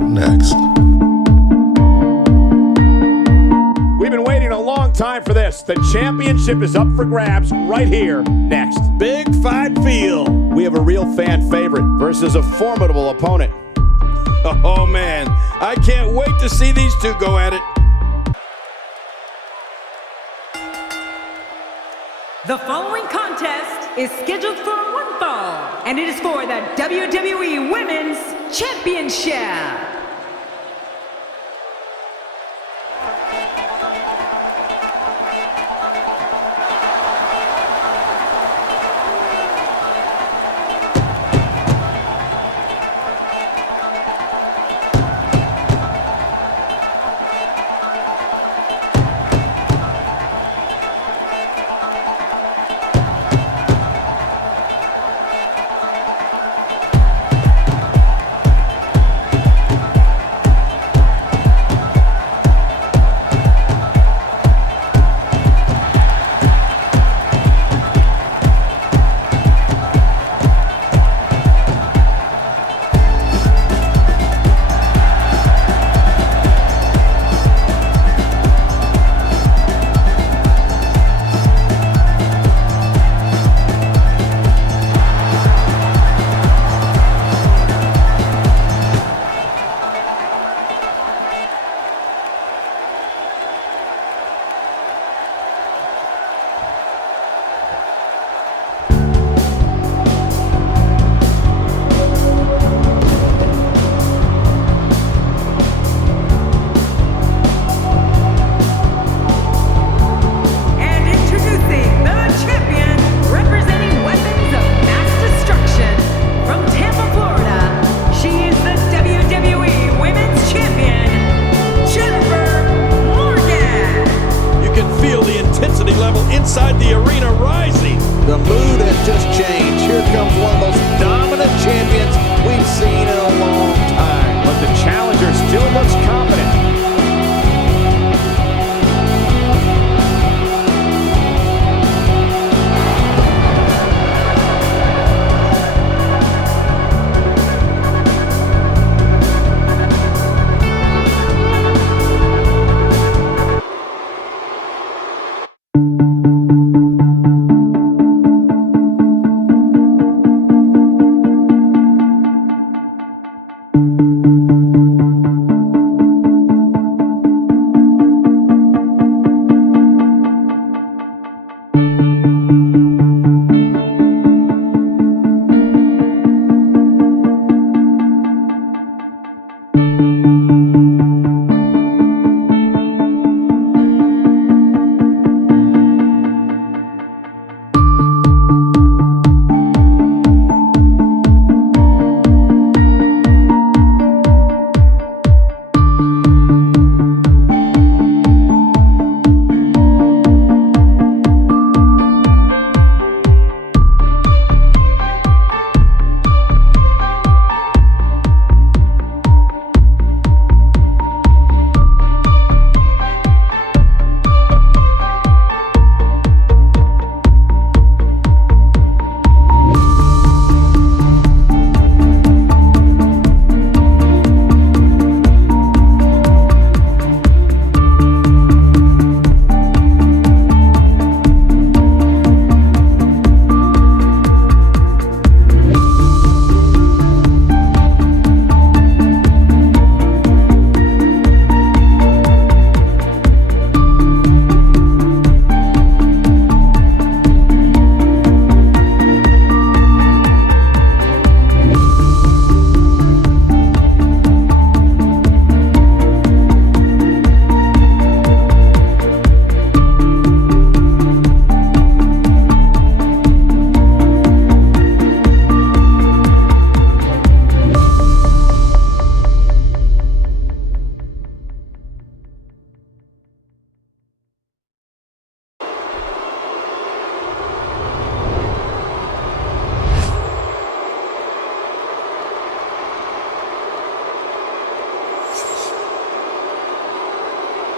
up next. We've been waiting a long time for this. The championship is up for grabs right here next. Big fight feel. We have a real fan favorite versus a formidable opponent. Oh man, I can't wait to see these two go at it. The following contest is scheduled for one fall, and it is for the WWE Women's Championship. Inside the arena rising. The mood has just changed. Here comes one of the most dominant champions we've seen in a long time. But the challenger still looks confident.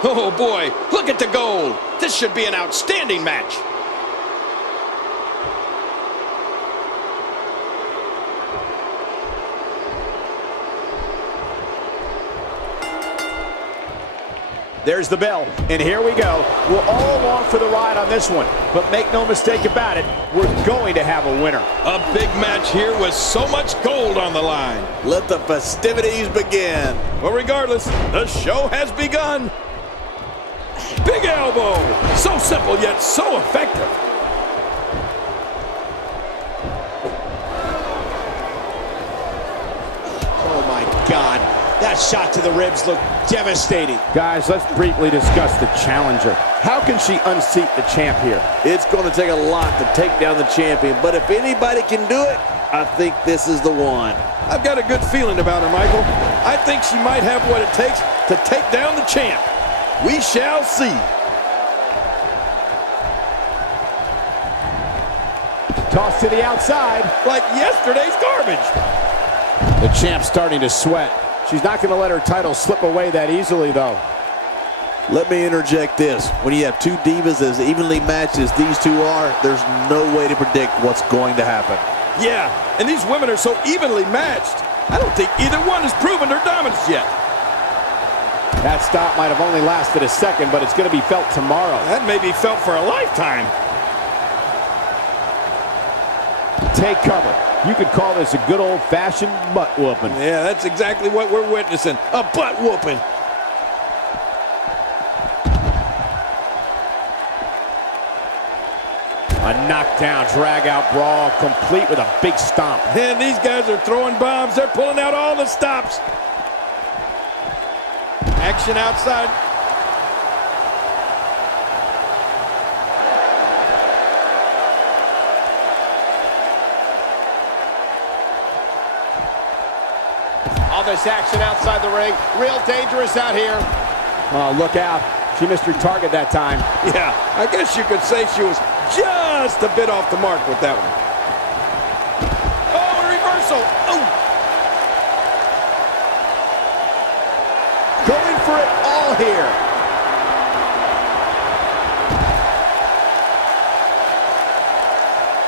Oh boy, look at the gold. This should be an outstanding match. There's the bell, and here we go. We're all along for the ride on this one, but make no mistake about it, we're going to have a winner. A big match here with so much gold on the line. Let the festivities begin. Well, regardless, the show has begun. Big elbow. So simple yet so effective. Oh my God. That shot to the ribs looked devastating. Guys, let's briefly discuss the challenger. How can she unseat the champ here? It's going to take a lot to take down the champion, but if anybody can do it, I think this is the one. I've got a good feeling about her, Michael. I think she might have what it takes to take down the champ. We shall see. Toss to the outside. Like yesterday's garbage. The champ's starting to sweat. She's not going to let her title slip away that easily, though. Let me interject this. When you have two divas as evenly matched as these two are, there's no way to predict what's going to happen. Yeah, and these women are so evenly matched. I don't think either one has proven their dominance yet. That stop might have only lasted a second, but it's going to be felt tomorrow. That may be felt for a lifetime. Take cover. You could call this a good old-fashioned butt whooping. Yeah, that's exactly what we're witnessing. A butt whooping. A knockdown, drag-out brawl, complete with a big stomp. And these guys are throwing bombs. They're pulling out all the stops. Action outside. All this action outside the ring. Real dangerous out here. Oh, look out. She missed her target that time. Yeah, I guess you could say she was just a bit off the mark with that one. Oh, a reversal. Oh. Going for it all here.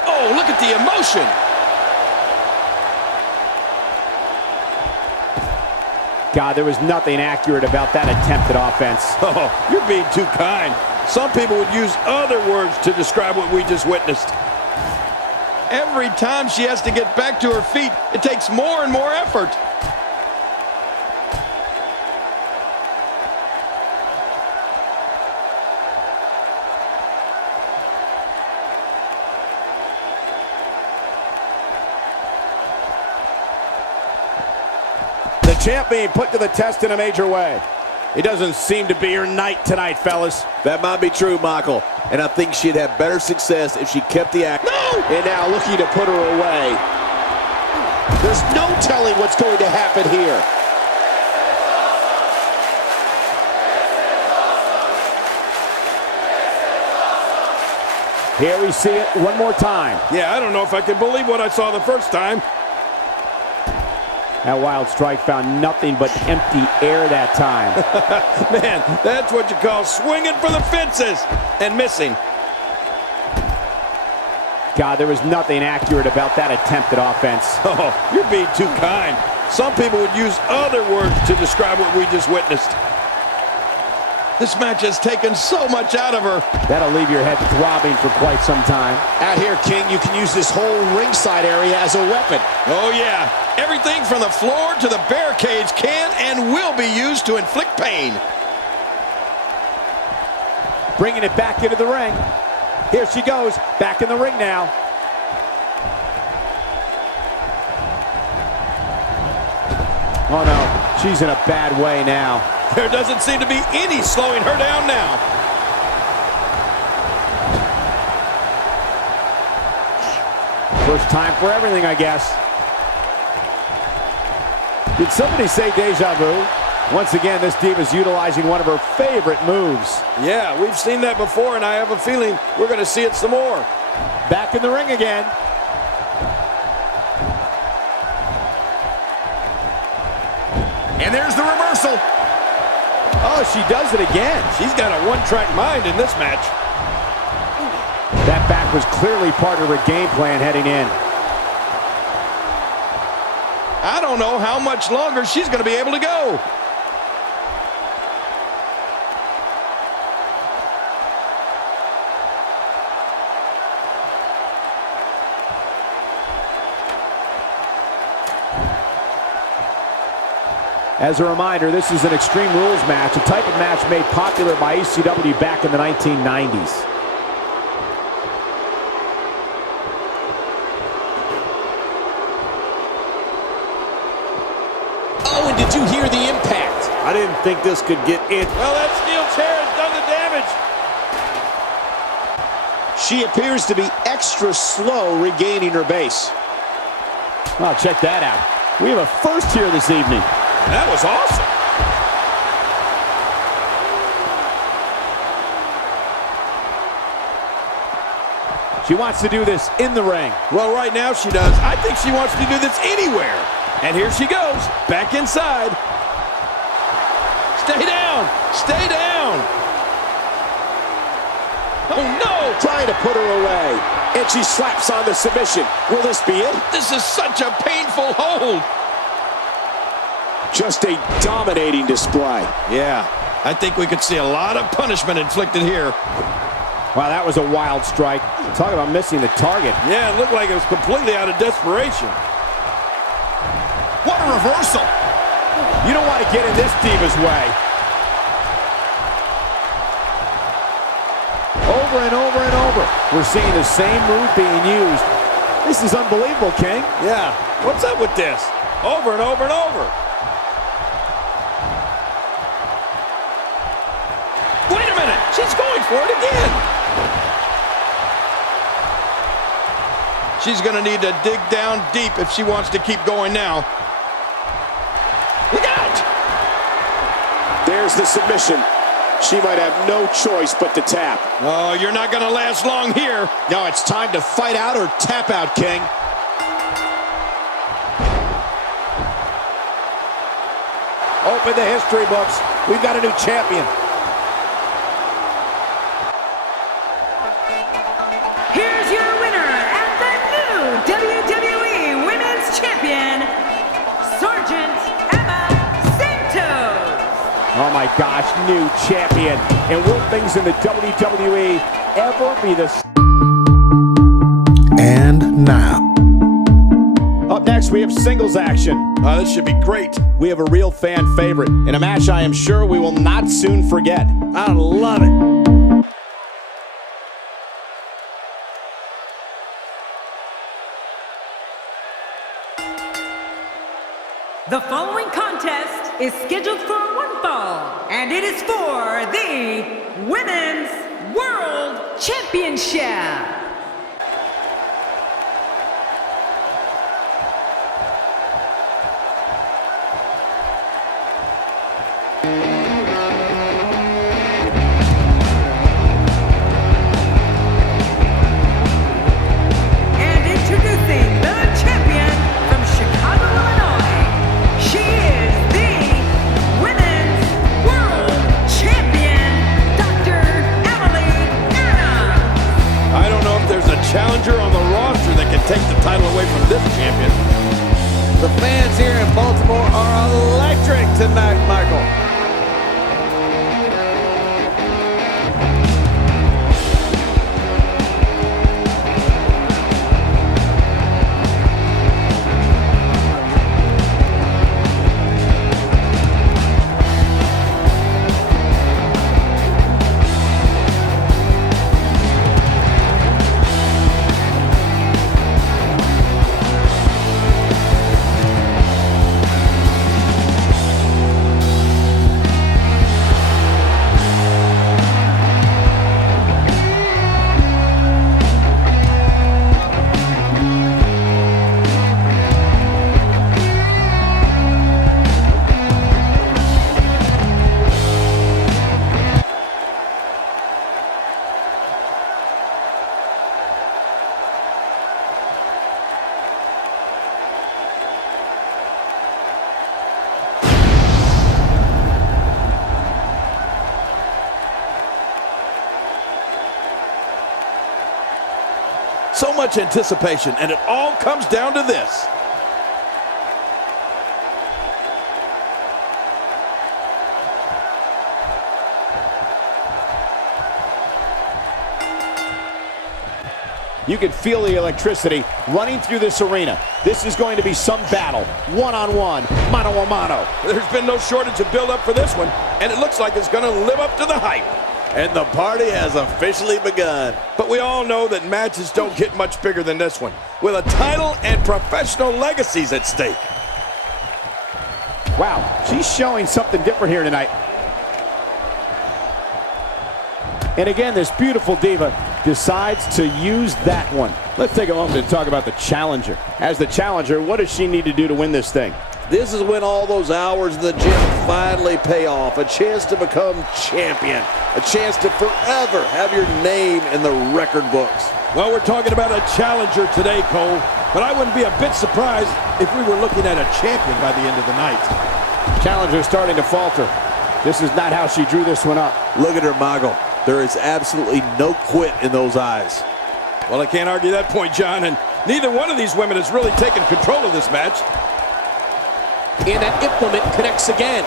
Oh, look at the emotion. God, there was nothing accurate about that attempted offense. Oh, you're being too kind. Some people would use other words to describe what we just witnessed. Every time she has to get back to her feet, it takes more and more effort. The champ being put to the test in a major way. It doesn't seem to be her night tonight, fellas. That might be true, Michael. And I think she'd have better success if she kept the act. No! And now looking to put her away. There's no telling what's going to happen here. Here we see it one more time. Yeah, I don't know if I can believe what I saw the first time. That wild strike found nothing but empty air that time. Man, that's what you call swinging for the fences and missing. God, there was nothing accurate about that attempted offense. Oh, you're being too kind. Some people would use other words to describe what we just witnessed. This match has taken so much out of her. That'll leave your head throbbing for quite some time. Out here, King, you can use this whole ringside area as a weapon. Oh, yeah. Everything from the floor to the barricades can and will be used to inflict pain. Bringing it back into the ring. Here she goes, back in the ring now. Oh no, she's in a bad way now. There doesn't seem to be any slowing her down now. First time for everything, I guess. Did somebody say deja vu? Once again, this diva's utilizing one of her favorite moves. Yeah, we've seen that before, and I have a feeling we're going to see it some more. Back in the ring again. And there's the reversal. Oh, she does it again. She's got a one-track mind in this match. That back was clearly part of her game plan heading in. I don't know how much longer she's going to be able to go. As a reminder, this is an Extreme Rules match, a type of match made popular by ECW back in the 1990s. Oh, and did you hear the impact? I didn't think this could get in. Well, that steel chair has done the damage. She appears to be extra slow regaining her base. Well, check that out. We have a first here this evening. That was awesome. She wants to do this in the ring. Well, right now she does. I think she wants to do this anywhere. And here she goes, back inside. Stay down, stay down. Oh no! Trying to put her away. And she slaps on the submission. Will this be it? This is such a painful hold. Just a dominating display. Yeah, I think we could see a lot of punishment inflicted here. Wow, that was a wild strike. Talk about missing the target. Yeah, it looked like it was completely out of desperation. What a reversal. You don't want to get in this diva's way. Over and over and over. We're seeing the same move being used. This is unbelievable, King. Yeah, what's up with this? Over and over and over. Wait a minute, she's going for it again. She's gonna need to dig down deep if she wants to keep going now. Look out! There's the submission. She might have no choice but to tap. Oh, you're not gonna last long here. No, it's time to fight out or tap out, King. Open the history books. We've got a new champion. Here's your winner and the new WWE Women's Champion, Sergeant Emma Santos. Oh my gosh, new champion. And will things in the WWE ever be the same? And now, Up next, we have singles action. Oh, this should be great. We have a real fan favorite in a match I am sure we will not soon forget. I love it. The following contest is scheduled for one fall, and it is for the Women's World Championship. And introducing the champion from Chicago, Illinois. She is the Women's World Champion, Dr. Emily Anna. I don't know if there's a challenger on the roster that can take the title away from this champion. The fans here in Baltimore are electric tonight, Michael. So much anticipation, and it all comes down to this. You can feel the electricity running through this arena. This is going to be some battle. One-on-one, mano-a-mano. There's been no shortage of build-up for this one, and it looks like it's going to live up to the hype. And the party has officially begun. But we all know that matches don't get much bigger than this one, with a title and professional legacies at stake. Wow, she's showing something different here tonight. And again, this beautiful diva decides to use that one. Let's take a moment to talk about the challenger. As the challenger, what does she need to do to win this thing? This is when all those hours in the gym finally pay off. A chance to become champion. A chance to forever have your name in the record books. Well, we're talking about a challenger today, Cole, but I wouldn't be a bit surprised if we were looking at a champion by the end of the night. Challenger starting to falter. This is not how she drew this one up. Look at her, Michael. There is absolutely no quit in those eyes. Well, I can't argue that point, John, and neither one of these women has really taken control of this match. And that implement connects again.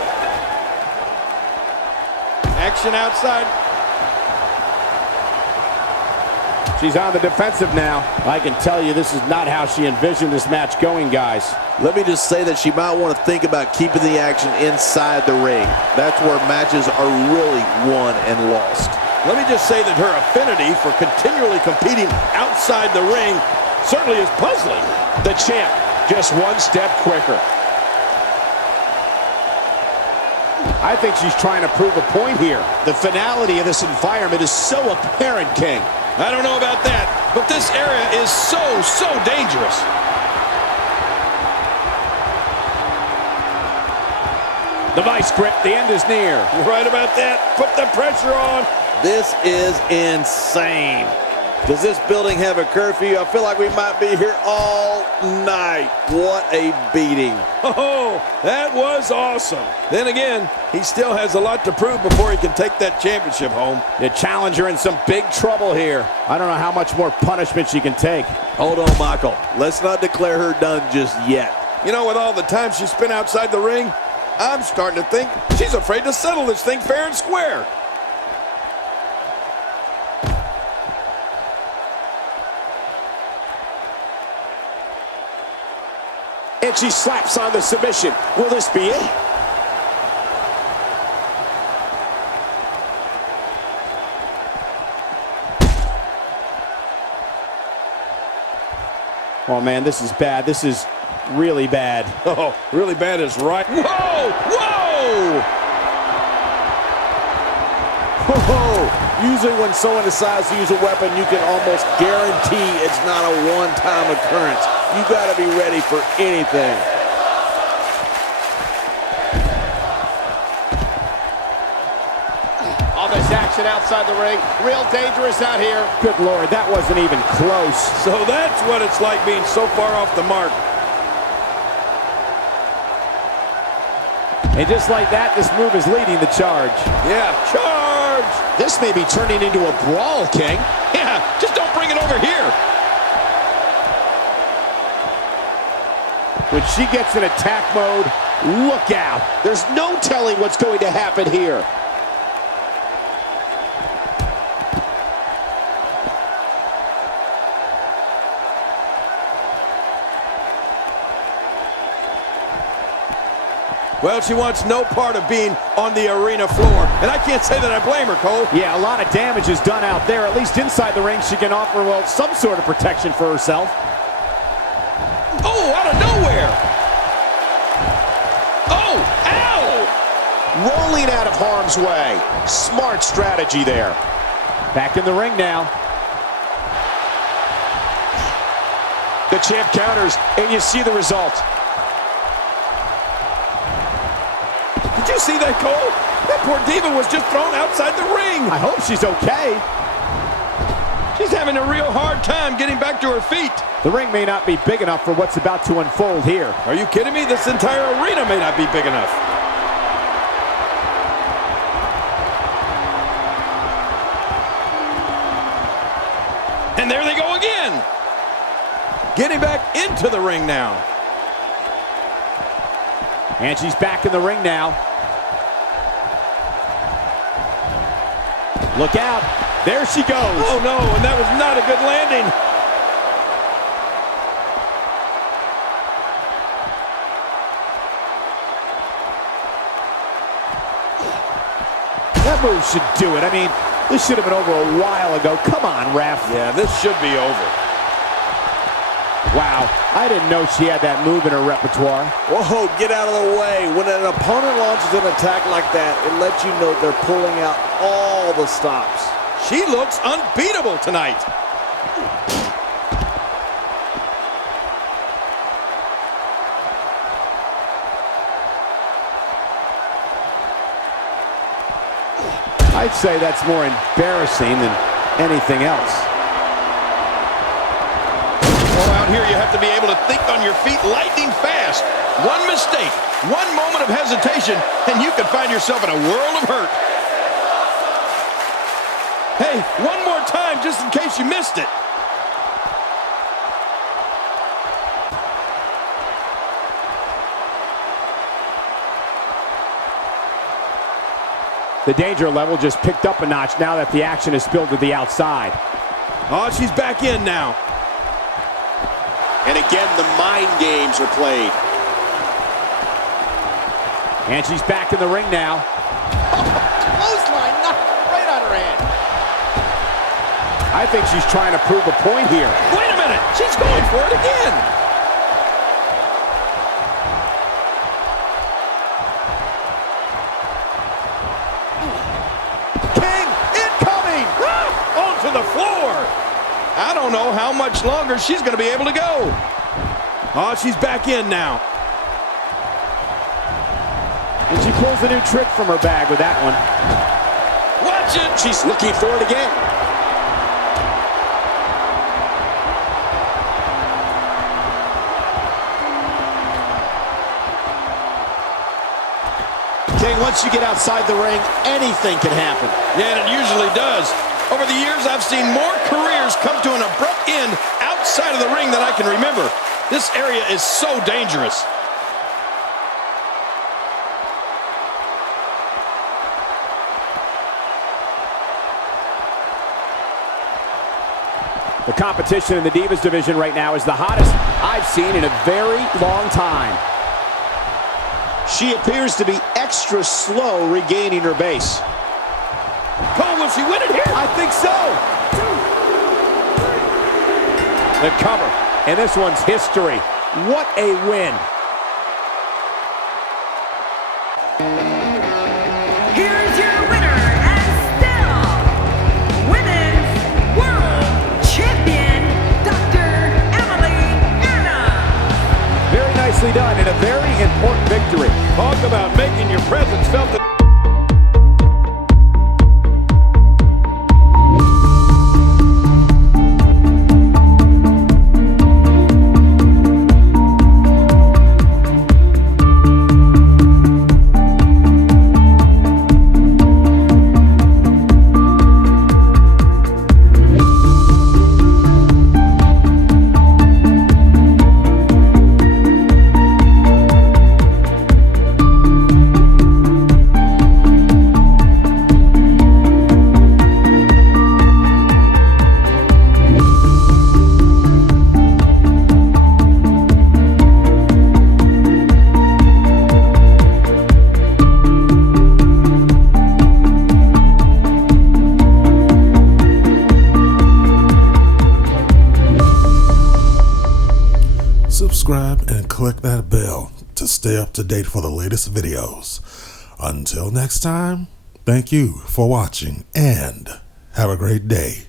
Action outside. She's on the defensive now. I can tell you this is not how she envisioned this match going, guys. Let me just say that she might want to think about keeping the action inside the ring. That's where matches are really won and lost. Let me just say that her affinity for continually competing outside the ring certainly is puzzling. The champ, just one step quicker. I think she's trying to prove a point here. The finality of this environment is so apparent, King. I don't know about that, but this area is so dangerous. The vice grip, the end is near. You're right about that. Put the pressure on. This is insane. Does this building have a curfew? I feel like we might be here all night. What a beating. Oh, that was awesome. Then again, he still has a lot to prove before he can take that championship home. The challenger in some big trouble here. I don't know how much more punishment she can take. Hold on, Michael. Let's not declare her done just yet. You know, with all the time she spent outside the ring, I'm starting to think she's afraid to settle this thing fair and square. And she slaps on the submission. Will this be it? Oh, man, this is bad. This is really bad. Oh, really bad is right. Whoa! Whoa! Whoa! Usually when someone decides to use a weapon, you can almost guarantee it's not a one-time occurrence. You got to be ready for anything. All this action outside the ring. Real dangerous out here. Good Lord, that wasn't even close. So that's what it's like being so far off the mark. And just like that, this move is leading the charge. Yeah, charge! This may be turning into a brawl, King. Yeah, just don't bring it over here. When she gets in attack mode, look out. There's no telling what's going to happen here. Well, she wants no part of being on the arena floor. And I can't say that I blame her, Cole. Yeah, a lot of damage is done out there. At least inside the ring, she can offer, well, some sort of protection for herself. Oh, out of nowhere! Oh, ow! Rolling out of harm's way. Smart strategy there. Back in the ring now. The champ counters, and you see the result. Did you see that, Cole? That poor diva was just thrown outside the ring. I hope she's okay. She's having a real hard time getting back to her feet. The ring may not be big enough for what's about to unfold here. Are you kidding me? This entire arena may not be big enough. And there they go again. Getting back into the ring now. And she's back in the ring now. Look out. There she goes. Oh, no, and that was not a good landing. That move should do it. I mean, this should have been over a while ago. Come on, ref. Yeah, this should be over. Wow, I didn't know she had that move in her repertoire. Whoa, get out of the way. When an opponent launches an attack like that, it lets you know they're pulling out all the stops. She looks unbeatable tonight. I'd say that's more embarrassing than anything else. Oh, out here you have to be able to think on your feet lightning fast. One mistake, one moment of hesitation, and you could find yourself in a world of hurt. Hey, one more time just in case you missed it. The danger level just picked up a notch now that the action is spilled to the outside. Oh, she's back in now. And again, the mind games are played. And she's back in the ring now. Clothesline knocked right out her hand. I think she's trying to prove a point here. Wait a minute, she's going for it again. King incoming! Onto the floor. I don't know how much longer she's going to be able to go. Oh, she's back in now. And she pulls a new trick from her bag with that one. Watch it. She's looking for it again. King, once you get outside the ring, anything can happen. Yeah, and it usually does. Over the years, I've seen more careers come to an abrupt end outside of the ring than I can remember. This area is so dangerous. The competition in the Divas division right now is the hottest I've seen in a very long time. She appears to be extra slow regaining her base. Cole, will she win it here? I think so. The cover, and this one's history. What a win. Here's your winner and still Women's World Champion, Dr. Emily Anna. Very nicely done and a very important victory. Talk about making your presence felt. Subscribe and click that bell to stay up to date for the latest videos. Until next time, thank you for watching and have a great day.